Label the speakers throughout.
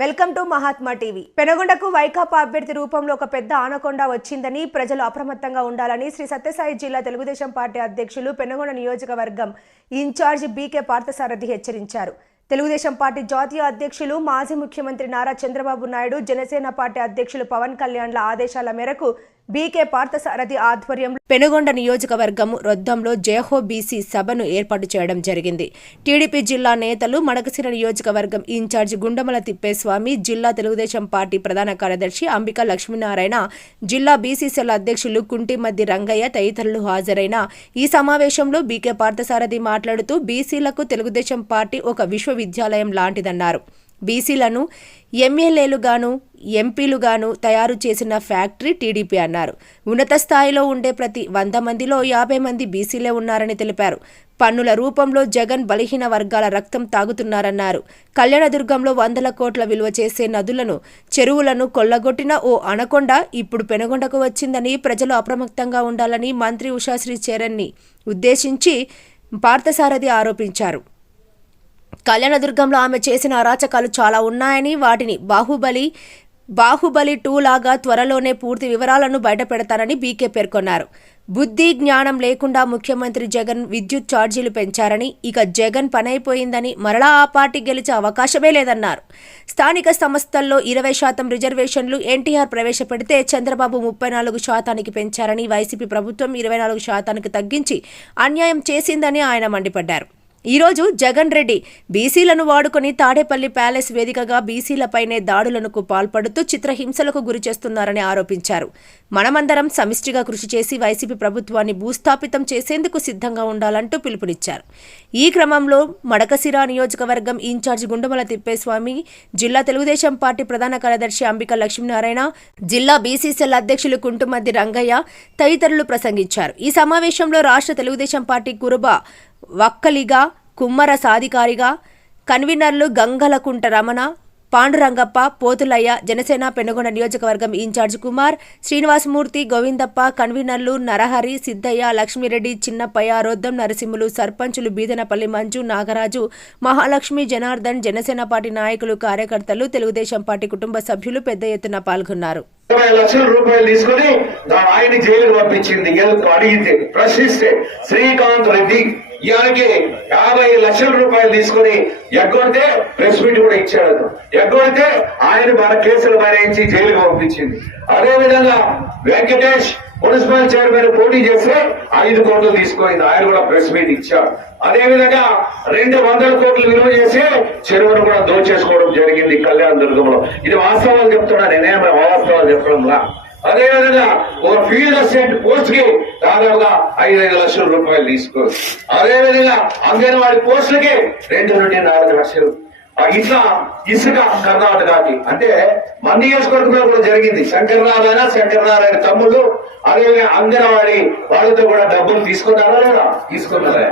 Speaker 1: welcome to Mahatma TV పెనగొండకు వైకాపా అభ్యర్థి రూపంలో ఒక పెద్ద ఆనకొండ వచ్చిందని ప్రజలు అప్రమత్తంగా ఉండాలని శ్రీ సత్యసాయి జిల్లా తెలుగుదేశం పార్టీ అధ్యక్షులు పెనగొండ నియోజకవర్గం ఇన్ఛార్జ్ బీకే పార్థసారథి హెచ్చరించారు తెలుగుదేశం పార్టీ జాతీయ అధ్యక్షులు మాజీ ముఖ్యమంత్రి నారా చంద్రబాబు నాయుడు జనసేన పార్టీ అధ్యక్షులు పవన్ కళ్యాణ్ల ఆదేశాల మేరకు బీకే పార్థసారథి ఆధ్వర్యంలో పెనుగొండ నియోజకవర్గం రొద్దంలో జేహో బీసీ సభను ఏర్పాటు చేయడం జరిగింది టీడీపీ జిల్లా నేతలు మడకసిర నియోజకవర్గం ఇన్ఛార్జ్ గుండమల తిప్పేస్వామి జిల్లా తెలుగుదేశం పార్టీ ప్రధాన కార్యదర్శి అంబికా లక్ష్మీనారాయణ జిల్లా బీసీ సెల్ అధ్యక్షులు కుంటిమద్ది రంగయ్య తదితరులు హాజరైన ఈ సమావేశంలో బీకే పార్థసారథి మాట్లాడుతూ బీసీలకు తెలుగుదేశం పార్టీ ఒక విశ్వవిద్యాలయం లాంటిదన్నారు బీసీలను ఎమ్మెల్యేలుగాను ఎంపీలుగాను తయారు చేసిన ఫ్యాక్టరీ టీడీపీ అన్నారు ఉన్నత స్థాయిలో ఉండే ప్రతి వంద మందిలో యాభై మంది బీసీలే ఉన్నారని తెలిపారు పన్నుల రూపంలో జగన్ బలహీన వర్గాల రక్తం తాగుతున్నారన్నారు కళ్యాణదుర్గంలో వందల కోట్ల విలువ చేసే నదులను చెరువులను కొల్లగొట్టిన ఓ అనకొండ ఇప్పుడు పెనుగొండకు వచ్చిందని ప్రజలు అప్రమత్తంగా ఉండాలని మంత్రి ఉషాశ్రీ చరణ్ని ఉద్దేశించి పార్థసారథి ఆరోపించారు కళ్యాణదుర్గంలో ఆమె చేసిన అరాచకాలు చాలా ఉన్నాయని వాటిని బాహుబలి బాహుబలి టూ లాగా త్వరలోనే పూర్తి వివరాలను బయటపెడతానని బీకే పేర్కొన్నారు బుద్ధి జ్ఞానం లేకుండా ముఖ్యమంత్రి జగన్ విద్యుత్ ఛార్జీలు పెంచారని ఇక జగన్ పనైపోయిందని మరలా ఆ పార్టీ గెలిచే అవకాశమే లేదన్నారు స్థానిక సంస్థల్లో ఇరవై శాతం రిజర్వేషన్లు ఎన్టీఆర్ ప్రవేశపెడితే చంద్రబాబు ముప్పై నాలుగు శాతానికి పెంచారని వైసీపీ ప్రభుత్వం ఇరవై నాలుగు శాతానికి తగ్గించి అన్యాయం చేసిందని ఆయన మండిపడ్డారు ఈరోజు జగన్ రెడ్డి బీసీలను వాడుకొని తాడేపల్లి ప్యాలెస్ వేదికగా బీసీలపైనే దాడులకు పాల్పడుతూ చిత్రహింసలకు గురి చేస్తున్నారని ఆరోపించారు మనమందరం సమిష్టిగా కృషి చేసి వైసీపీ ప్రభుత్వాన్ని భూస్థాపితం చేసేందుకు సిద్ధంగా ఉండాలంటూ పిలుపునిచ్చారు ఈ క్రమంలో మడకసిరా నియోజకవర్గం ఇన్ఛార్జ్ గుండమల తిప్పేస్వామి జిల్లా తెలుగుదేశం పార్టీ ప్రధాన కార్యదర్శి అంబిక లక్ష్మీనారాయణ జిల్లా బీసీసీఎల్ అధ్యక్షులు కుంటుమద్ది రంగయ్య తదితరులు ప్రసంగించారు ఈ సమావేశంలో రాష్ట్ర తెలుగుదేశం పార్టీ కురుబా వక్కలిగా కుమ్మర సాధికారిగా కన్వీనర్లు గంగలకుంట రమణ పాండురంగప్ప పోతులయ్య జనసేన పెనుగొండ నియోజకవర్గం ఇన్ఛార్జ్ కుమార్ శ్రీనివాసమూర్తి గోవిందప్ప కన్వీనర్లు నరహరి సిద్దయ్య లక్ష్మిరెడ్డి చిన్నప్పయ్య రొద్దం నరసింహులు సర్పంచులు బీదనపల్లి మంజు నాగరాజు మహాలక్ష్మి జనార్దన్ జనసేన పార్టీ నాయకులు కార్యకర్తలు తెలుగుదేశం పార్టీ కుటుంబ సభ్యులు పెద్ద ఎత్తున పాల్గొన్నారు
Speaker 2: పంపించింది ప్రశ్నిస్తే శ్రీకాంత్ రెడ్డి ఈయనకి యాభై లక్షల రూపాయలు తీసుకుని ఎగ్గొడితే ప్రెస్ మీట్ కూడా ఇచ్చాడు ఎగ్గొడితే ఆయన మన కేసులు భరించి జైలుకు పంపించింది అదే విధంగా వెంకటేష్ మున్సిపల్ చైర్మన్ పోటీ చేస్తే ఐదు కోట్లు తీసుకుంది ఆయన కూడా ప్రెస్ మీట్ ఇచ్చాడు అదే విధంగా రెండు వందల కోట్లు విలువ చేసి చెరువును కూడా దోచేసుకోవడం జరిగింది కళ్యాణ దుర్గంలో ఇది వాస్తవాలు చెప్తున్నా నేనే అవాస్తవాలు లా అదేవిధంగా ఒక ఫీల్డ్ అసిస్టెంట్ పోస్ట్ కి దాదాపుగా ఐదు లక్షల రూపాయలు తీసుకోవచ్చు అదేవిధంగా అంగన్వాడీ పోస్టులకి రెండు నుండి నాలుగు లక్షలు ఇట్లా ఇసుక కర్ణాటకకి అంటే మన నియోజకవర్గంలో కూడా జరిగింది శంకరనారాయణ శంకరనారాయణ తమ్ముళ్ళు అలాగే అంగన్వాడి వాళ్ళతో కూడా డబ్బులు తీసుకున్నారా లేదా తీసుకున్నారా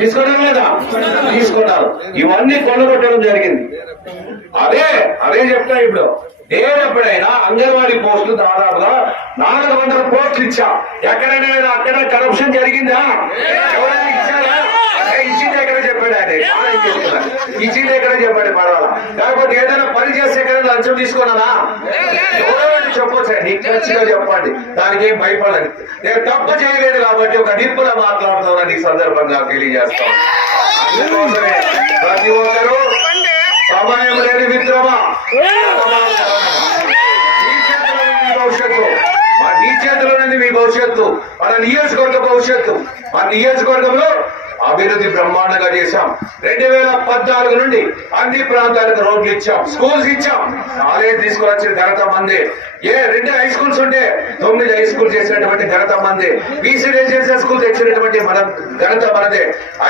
Speaker 2: తీసుకున్నారా లేదా తీసుకున్నారు ఇవన్నీ కొనగొట్టడం జరిగింది అదే అదే చెప్తా ఇప్పుడు నేనెప్పుడైనా అంగన్వాడీ పోస్టులు దాదాపుగా నాలుగు వందల పోస్టులు ఇచ్చా ఎక్కడైనా నేను అక్కడ కరప్షన్ జరిగిందా ఎవరైనా ఇచ్చారా ఇచ్చింది ఎక్కడ చెప్పాడు ఆయన ఇచ్చింది ఎక్కడ చెప్పాడు పర్వాలా కాకపోతే ఏదైనా పని చేస్తే ఎక్కడైనా లంచం తీసుకున్నానా ఎవరైనా చెప్పొచ్చండి చెప్పండి దానికి ఏం భయపడదు నేను తప్ప చేయలేదు కాబట్టి ఒక నిప్పుల మాట్లాడుతున్నా ఈ సందర్భంగా తెలియజేస్తాను ప్రతి ఒక్కరూ సమయం లేని మిత్రమా భవిష్యత్తు మన నియోజకవర్గ భవిష్యత్తు నియోజకవర్గంలో అభివృద్ధి బ్రహ్మాండంగా చేశాం రెండు వేల పద్నాలుగు నుండి అన్ని ప్రాంతాలకు రోడ్లు ఇచ్చాం స్కూల్స్ ఇచ్చాం కాలేజ్ తీసుకువచ్చిన ఘనత మంది ఏ రెండు హై స్కూల్స్ ఉంటే తొమ్మిది హై స్కూల్ చేసినటువంటి ఘనత మంది బీసీడీ ఎక్కువ తెచ్చినటువంటి మన ఘనత మనదే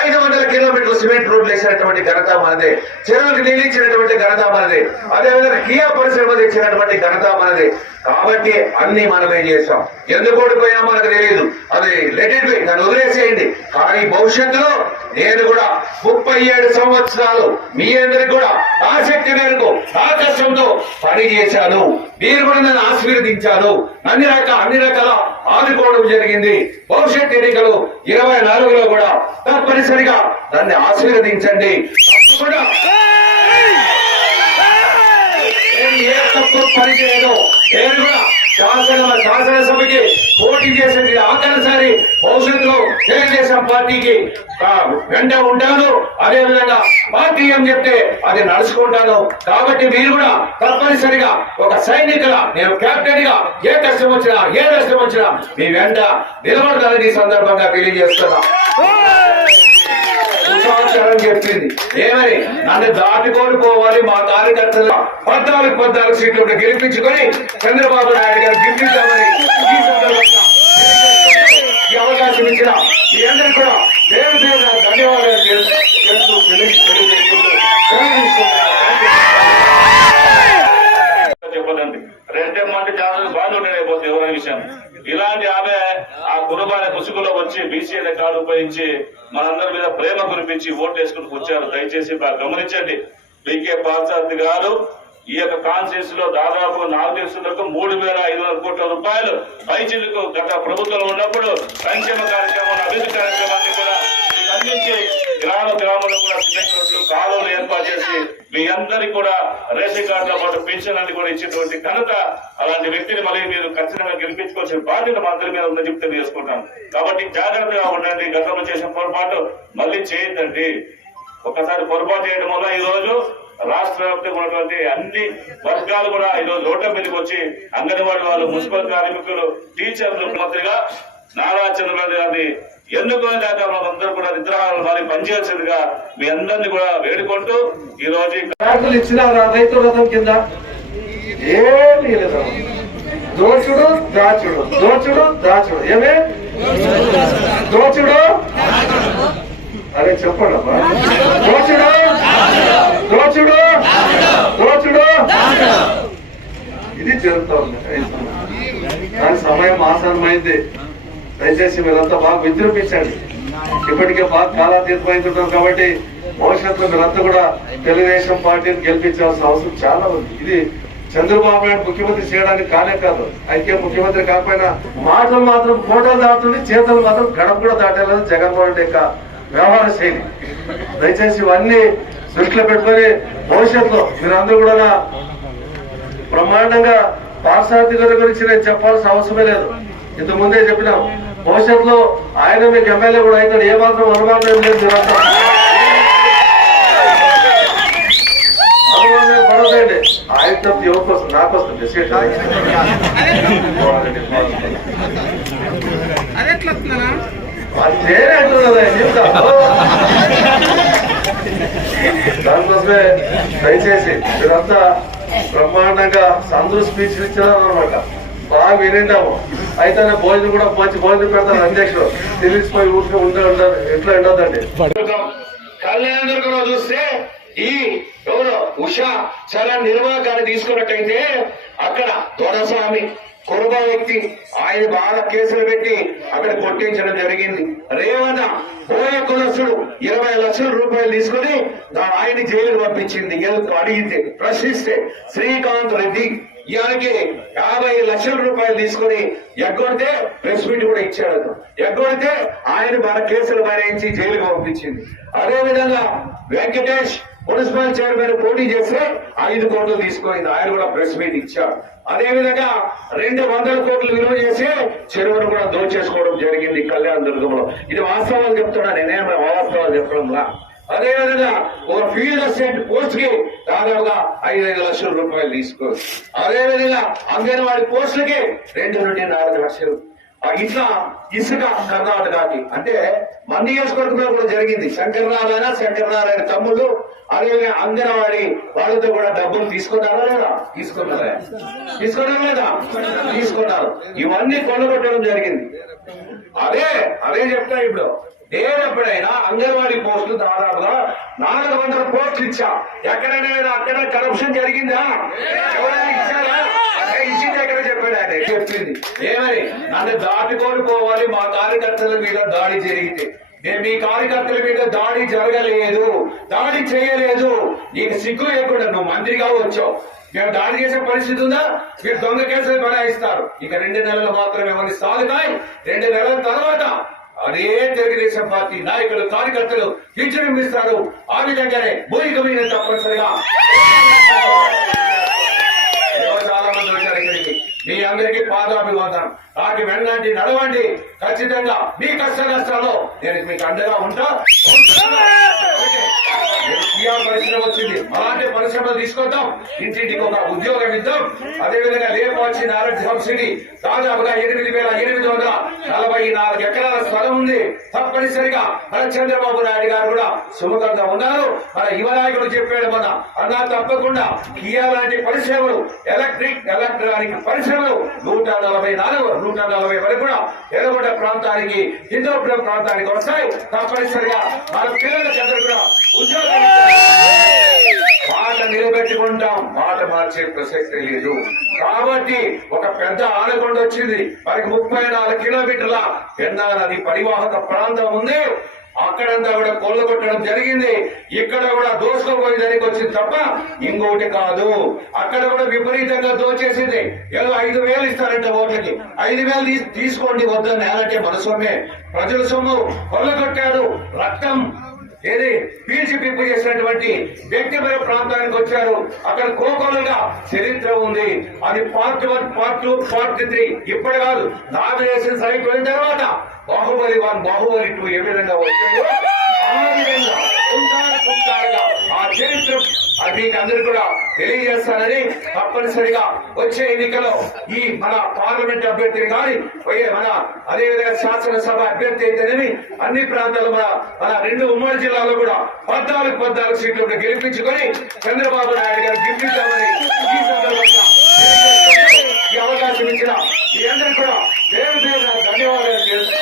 Speaker 2: ఐదు వందల కిలోమీటర్ల సిమెంట్ రోడ్లు వేసినటువంటి ఘనత మనదే చెరువులకు నీళ్ళు ఇచ్చినటువంటి ఘనత మనదే అదేవిధంగా కియా పరిశ్రమ తెచ్చినటువంటి ఘనత మనదే కాబట్టి అన్ని మనమే చేస్తాం ఎందుకు ఓడిపోయామో మనకు తెలియదు అది లెటెడ్ ఇట్ కానీ వదిలేసేయండి కానీ భవిష్యత్తులో నేను కూడా ముప్పై ఏడు సంవత్సరాలు మీ అందరికి కూడా ఆసక్తి మేరకు ఆకర్షణతో పనిచేశాను మీరు కూడా నన్ను ఆశీర్వదించాను అన్ని రకాల అన్ని రకాల ఆదుకోవడం జరిగింది భవిష్యత్ ఎన్నికలు ఇరవై నాలుగులో కూడా తప్పనిసరిగా నన్ను ఆశీర్వదించండి కూడా ఏ తప్పు నేను కూడా శాసన శాసనసభకి పోటీ చేసేది ఆఖరిసారి భవిష్యత్తులో పార్టీకి వెంట ఉంటాను అదే విధంగా పార్టీ ఏం చెప్తే అది నడుచుకుంటాను కాబట్టి మీరు కూడా తప్పనిసరిగా ఒక సైనికుల నేను కెప్టెన్ గా ఏ కష్టం వచ్చినా ఏ నష్టం వచ్చినా మీ వెంట నిలబడతానని సందర్భంగా తెలియజేస్తున్నా చెప్పింది ఏమని నన్ను దాటి పోవాలి మా కార్యకర్తలు పద్నాలుగు పద్నాలుగు సీట్లు గెలిపించుకొని చంద్రబాబు నాయుడు గారు గెలిపించామని ఈ సందర్భంగా ఈ అవకాశం ఇచ్చిన మీ అందరికీ కూడా దేవుని దేవుడు ధన్యవాదాలు తెలుసు చెప్పదండి రెండేమంటే చాలా బాగా ఉండలేకపోతే ఎవరైనా విషయం ఇలాంటి ఆమె ఆ కురబాల కుసుగులో వచ్చి బీసీఎల్ కార్డు ఉపయోగించి మనందరి మీద ప్రేమ కురిపించి ఓట్లు వేసుకుని వచ్చారు దయచేసి బాగా గమనించండి బీకే పాల్సాద్ గారు ఈ యొక్క కాన్సెన్స్ లో దాదాపు నాలుగు తెలిసిన మూడు వేల ఐదు వందల కోట్ల రూపాయలు పైచిలకు గత ప్రభుత్వంలో ఉన్నప్పుడు సంక్షేమ కార్యక్రమం అభివృద్ధి కార్యక్రమాన్ని కూడా అందించి గ్రామ గ్రామంలో కూడా సిమెంట్ కాలువలు ఏర్పాటు చేసి మీ అందరికి కూడా రేషన్ కార్డుల పాటు పెన్షన్ అని కూడా ఇచ్చేటువంటి ఘనత అలాంటి వ్యక్తిని మళ్ళీ మీరు ఖచ్చితంగా గెలిపించుకోవాల్సిన బాధ్యత మా అందరి మీద ఉందని చెప్తే చేసుకుంటాం కాబట్టి జాగ్రత్తగా ఉండండి గతంలో చేసిన పొరపాటు మళ్ళీ చేయొద్దండి ఒకసారి పొరపాటు చేయడం వల్ల ఈ రోజు రాష్ట్ర వ్యాప్తంగా ఉన్నటువంటి అన్ని వర్గాలు కూడా ఈరోజు రోడ్ల మీదకి వచ్చి అంగన్వాడీ వాళ్ళు మున్సిపల్ కార్మికులు టీచర్లు మంత్రిగా నారా చంద్రబాబు గారిని ఎన్నుకునే దాకా మనందరూ కూడా నిద్రహారాలు మరి పనిచేయాల్సిందిగా మీ అందరినీ కూడా వేడుకుంటూ ఈ రోజు ఇచ్చిన రైతు రథం కింద దోచుడు దాచుడు దోచుడు దాచుడు ఏమే దోచుడు అరే చెప్పండి అమ్మా దోచుడు దోచుడు దోచుడు ఇది జరుగుతూ సమయం ఆసనమైంది దయచేసి మీరంతా బాగా విజృంభించండి ఇప్పటికే బాగా కాలాతీతమైతుంటారు కాబట్టి భవిష్యత్తులో మీరంతా కూడా తెలుగుదేశం పార్టీని గెలిపించాల్సిన అవసరం చాలా ఉంది ఇది చంద్రబాబు నాయుడు ముఖ్యమంత్రి చేయడానికి కాలే కాదు అయితే ముఖ్యమంత్రి కాకపోయినా మాటలు మాత్రం ఫోటోలు దాటుతుంది చేతులు మాత్రం గడప కూడా దాటేలా జగన్మోహన్ రెడ్డి యొక్క వ్యవహార శైలి దయచేసి ఇవన్నీ దృష్టిలో పెట్టుకొని భవిష్యత్తులో మీరందరూ కూడా బ్రహ్మాండంగా పారిశ్రామికత గురించి నేను చెప్పాల్సిన అవసరమే లేదు ఇంతకు ముందే చెప్పినాం భవిష్యత్తులో ఆయన మీకు ఎమ్మెల్యే కూడా అయితే ఏ మాత్రం అనుమానం ఏం లేదు మీరంతా ఆయన తప్ప యువకు వస్తుంది నాకు వస్తుంది దానికోసమే దయచేసి మీరంతా బ్రహ్మాండంగా అందరూ స్పీచ్ ఇచ్చినారు అనమాట బాగా వినిండాము అయితేనే భోజనం కూడా మంచి భోజనం పెడతారు అధ్యక్షుడు తెలిసిపోయి ఊరికే ఉంటే ఉంటారు ఎట్లా ఉండదండి కళ్యాణ చూస్తే ఈ ఎవరు ఉషా చాలా నిర్వాహకాన్ని తీసుకున్నట్టయితే అక్కడ తొడస్వామి కురుబ వ్యక్తి ఆయన బాగా కేసులు పెట్టి అక్కడ కొట్టించడం జరిగింది రేవణ పోయే కులసుడు ఇరవై లక్షల రూపాయలు తీసుకుని ఆయన జైలు పంపించింది అడిగితే ప్రశ్నిస్తే శ్రీకాంత్ రెడ్డి ఇయానికి యాభై లక్షల రూపాయలు తీసుకుని ఎగ్గొడితే ప్రెస్ మీట్ కూడా ఇచ్చాడు ఎగ్గొడితే ఆయన మన కేసులు భరించి జైలుకు పంపించింది అదేవిధంగా వెంకటేష్ మున్సిపల్ చైర్మన్ పోటీ చేస్తే ఐదు కోట్లు తీసుకోయింది ఆయన కూడా ప్రెస్ మీట్ అదే అదేవిధంగా రెండు వందల కోట్లు విలువ చేసి చెరువును కూడా దోచేసుకోవడం జరిగింది కళ్యాణ దుర్గంలో ఇది వాస్తవాలు చెప్తున్నా నేనేం అవాస్తవాలు చెప్పడంలా అదేవిధంగా ఒక ఫీల్డ్ అసెంట్ పోస్ట్ కి దాదాపుగా ఐదు ఐదు లక్షల రూపాయలు తీసుకోవచ్చు అదేవిధంగా అంగన్వాడి పోస్టులకి రెండు నుండి నాలుగు లక్షలు ఇట్లా ఇసుక కర్ణాటకకి అంటే మన నియోజకవర్గంలో కూడా జరిగింది శంకరనారాయణ నారాయణ తమ్ముళ్ళు అలాగే వాడి వాళ్ళతో కూడా డబ్బులు తీసుకున్నారా లేదా తీసుకున్నారా తీసుకున్నారా లేదా తీసుకున్నారు ఇవన్నీ కొనగొట్టడం జరిగింది అదే అదే చెప్తా ఇప్పుడు నేను అంగన్వాడి అంగన్వాడీ పోస్టులు దాదాపుగా నాలుగు వందల పోస్టులు ఇచ్చా ఎక్కడైనా అక్కడ కరప్షన్ జరిగిందా ఎవరైనా ఇచ్చారా ఇచ్చింది ఎక్కడ చెప్పాడు ఆయన చెప్పింది ఏమని నన్ను దాటుకొని పోవాలి మా కార్యకర్తల మీద దాడి జరిగితే నేను మీ కార్యకర్తల మీద దాడి జరగలేదు దాడి చేయలేదు నీకు సిగ్గు లేకుండా నువ్వు మంత్రిగా వచ్చావు మేము దాడి చేసే పరిస్థితి ఉందా మీరు దొంగ కేసులు బడాయిస్తారు ఇక రెండు నెలలు మాత్రమే మనకి సాగుతాయి రెండు నెలల తర్వాత అదే తెలుగుదేశం పార్టీ నాయకులు కార్యకర్తలు విజృంభిస్తారు ఆ విధంగానే భూమికమైన తప్పనిసరిగా మీ అందరికీ పాదాభివాదం వాటి వెళ్ళండి నడవండి ఖచ్చితంగా మీ కష్ట నష్టాలు నేను మీకు అండగా ఉంటా పరిశ్రమ వచ్చింది అలాంటి పరిశ్రమ తీసుకొద్దాం ఇంటింటికి ఒక ఉద్యోగం ఇద్దాం అదేవిధంగా లేపు వచ్చిన ఆరోగ్య సబ్సిడీ దాదాపుగా ఎనిమిది వేల ఎనిమిది వందల నలభై నాలుగు ఎకరాల స్థలం ఉంది తప్పనిసరిగా మన చంద్రబాబు నాయుడు గారు కూడా సుముఖంగా ఉన్నారు మన యువ నాయకుడు చెప్పాడు మన అన్నా తప్పకుండా కియా లాంటి పరిశ్రమలు ఎలక్ట్రిక్ ఎలక్ట్రానిక్ పరిశ్రమ దేశంలో నూట నలభై నాలుగు నూట నలభై వరకు కూడా ఎడబడ్డ ప్రాంతానికి హిందూపురం ప్రాంతానికి వస్తాయి తప్పనిసరిగా మన పిల్లల అందరూ కూడా ఉద్యోగాలు మాట నిలబెట్టుకుంటాం మాట మార్చే ప్రసక్తి లేదు కాబట్టి ఒక పెద్ద ఆనకొండ వచ్చింది మనకి ముప్పై నాలుగు కిలోమీటర్ల నది పరివాహక ప్రాంతం ఉంది అక్కడంతా కూడా కొలగొట్టడం జరిగింది ఇక్కడ కూడా దోసుకోపోయేదానికి వచ్చింది తప్ప ఇంకొకటి కాదు అక్కడ కూడా విపరీతంగా దోచేసింది ఏదో ఐదు వేలు ఇస్తారంట ఓట్లకి ఐదు వేలు తీసుకోండి వద్ద నేలంటే మన సొమ్మే ప్రజల సొమ్ము కొల్లగొట్టారు రక్తం ఏది పీల్చి పిప్పు చేసినటువంటి వ్యక్తిపర ప్రాంతానికి వచ్చారు అక్కడ కోకోలుగా చరిత్ర ఉంది అది part one part two part three ఇప్పుడు కాదు నామినేషన్ సైట్ వెళ్ళిన తర్వాత బాహుబలి వన్ బాహుబలి టూ ఏ విధంగా వచ్చాయో ఆ విధంగా కుంటార అది కూడా తెలియజేస్తానని తప్పనిసరిగా వచ్చే ఎన్నికలో ఈ మన పార్లమెంట్ అభ్యర్థిని కానీ మన అదే విధంగా శాసనసభ అభ్యర్థి అయితేనేమి అన్ని ప్రాంతాలు మన మన రెండు ఉమ్మడి జిల్లాలో కూడా పద్నాలుగు పద్నాలుగు సీట్లు గెలిపించుకొని చంద్రబాబు నాయుడు గారు గెలిపించామని ఈ సందర్భంగా అవకాశం ఇచ్చిన మీ అందరూ కూడా దేవు దేవుడు ధన్యవాదాలు తెలుసు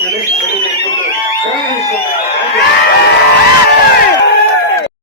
Speaker 2: తెలుసు తెలియజేసుకుంటూ